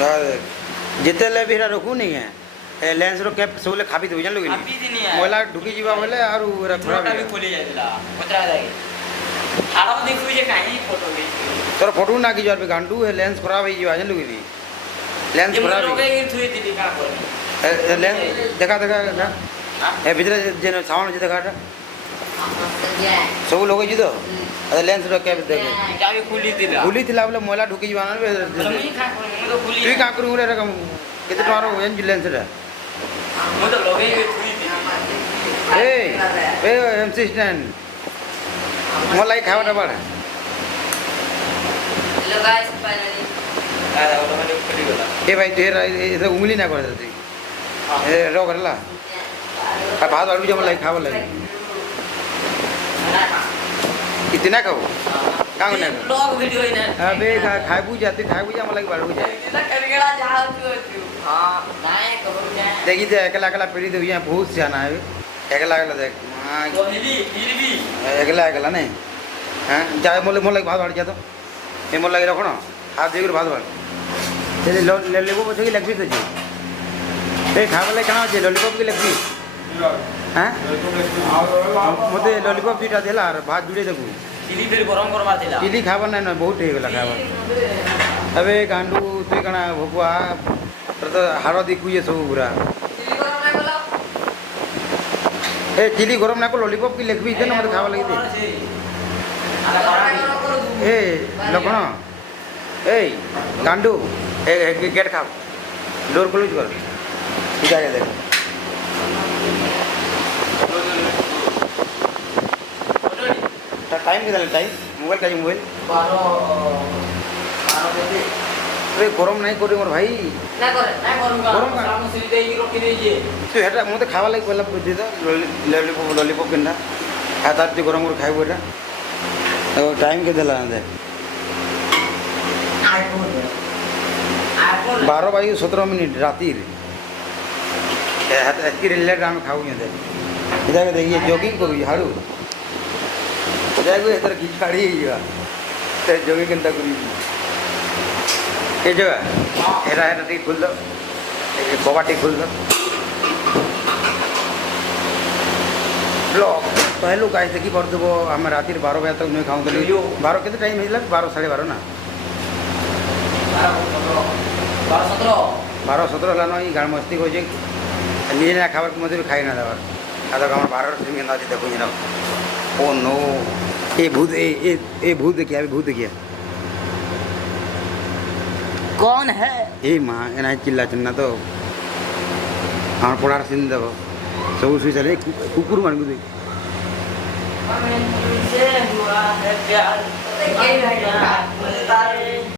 जितेले भी रखू नहीं है लेंस रो कैप सबले खापी दो जान लोग मोला ढुकी जीवा बोले और खराब भी खोली जायला पतरा जाय हाड़ा देखु जे काई फोटो ले तोर फोटो ना की जर गांडू है लेंस खराब है जीवा जान लोग नहीं लेंस खराब लोग ये थुई दिली का कर लेंस देखा देखा ना ए भीतर जे साउंड जे देखा सब लोग जी तो लेंस रो कैप देख चाबी खुली थिला बोले मोला ढुकी जीवा ना तुई का करू रे रकम केते टमारो एन लेंस रे मो तो लोग ये थुई दिली ए एमसी स्टैंड मोला ही खावा डबड़ हेलो गाइस फाइनली खुली गला ए भाई तेरा इधर उंगली ना कर देती ए रो करला भात और भी मोला खावा लगे इतना खाओ कांग ना ब्लॉग वीडियो ही ना अबे खाई बुझ जाती खाई बुझा मोला बाड़ बुझा इतना करगेला जाओ तू हां नाए कबरू जाए देखी दे अकेला अकेला पीड़ी दे यहाँ बहुत सियाना है अकेला अकेला देख कोहली फिर भी अकेला अकेला नहीं हाँ जाए मोले मोला भात बाड़ जा तो ये मोला रखो ना हाथ देकर भात बाड़ चलिए लॉलीपॉप अच्छे की लगती तुझे ए खावा लगे कहाँ अच्छे लॉलीपॉप की लगती हाँ मत लॉलीपॉप दुटा देला और भात जुड़े देखू चिली फिर गरम करवा दिला चिली खावा ना ना बहुत है गला खावा अबे गांडू तु कणा भकुआ तो हाड़ देखू ये सब पूरा ए चिली गरम ना को लॉलीपॉप की लगबी इतने मत खावा लगी ए लखन ए गांडू ए गेट खा डोर क्लोज कर इधर देख टाइम कितना टाइम मोबाइल का मोबाइल 12 अरे गरम नहीं करी मोर भाई ना करूंगा गरम का सामने से दे रखी दीजिए तू हेटा मते खावा लाग पहला बुझी तो लॉलीपॉप किंदा खाता तू गरम कर खाइबो एटा तो टाइम के देला दे आईफोन 12:17 राती रे एतकी रिलेट हम खाऊ दे इधर देखिए जॉगिंग करू हारू देखो इधर खींच काढ़ी तो जॉगिंग केनता करी ये जगह हेरा हेरा टी खुल दो बोबा टी खुल दो ब्लॉग पहलू गाइस देखी पड़ देव आम राति 12 बजे तक नहीं खाऊ 12 के टाइम है 12 12:30 ना 12:17 है ना गाड़ मस्ती हो निजे ना खावर मत भी खाई ना देवार आधा गाँव 12 फिल्म के अंदाज देखो ना ओ नो ए भूत ए भूत देखिए अभी भूत देखिए कौन है ए माँ एना चिल्ला चिन्ना तो हाँ पढ़ार सीन देव सब सुई चले कुकुर मान को देख हुआ है प्यार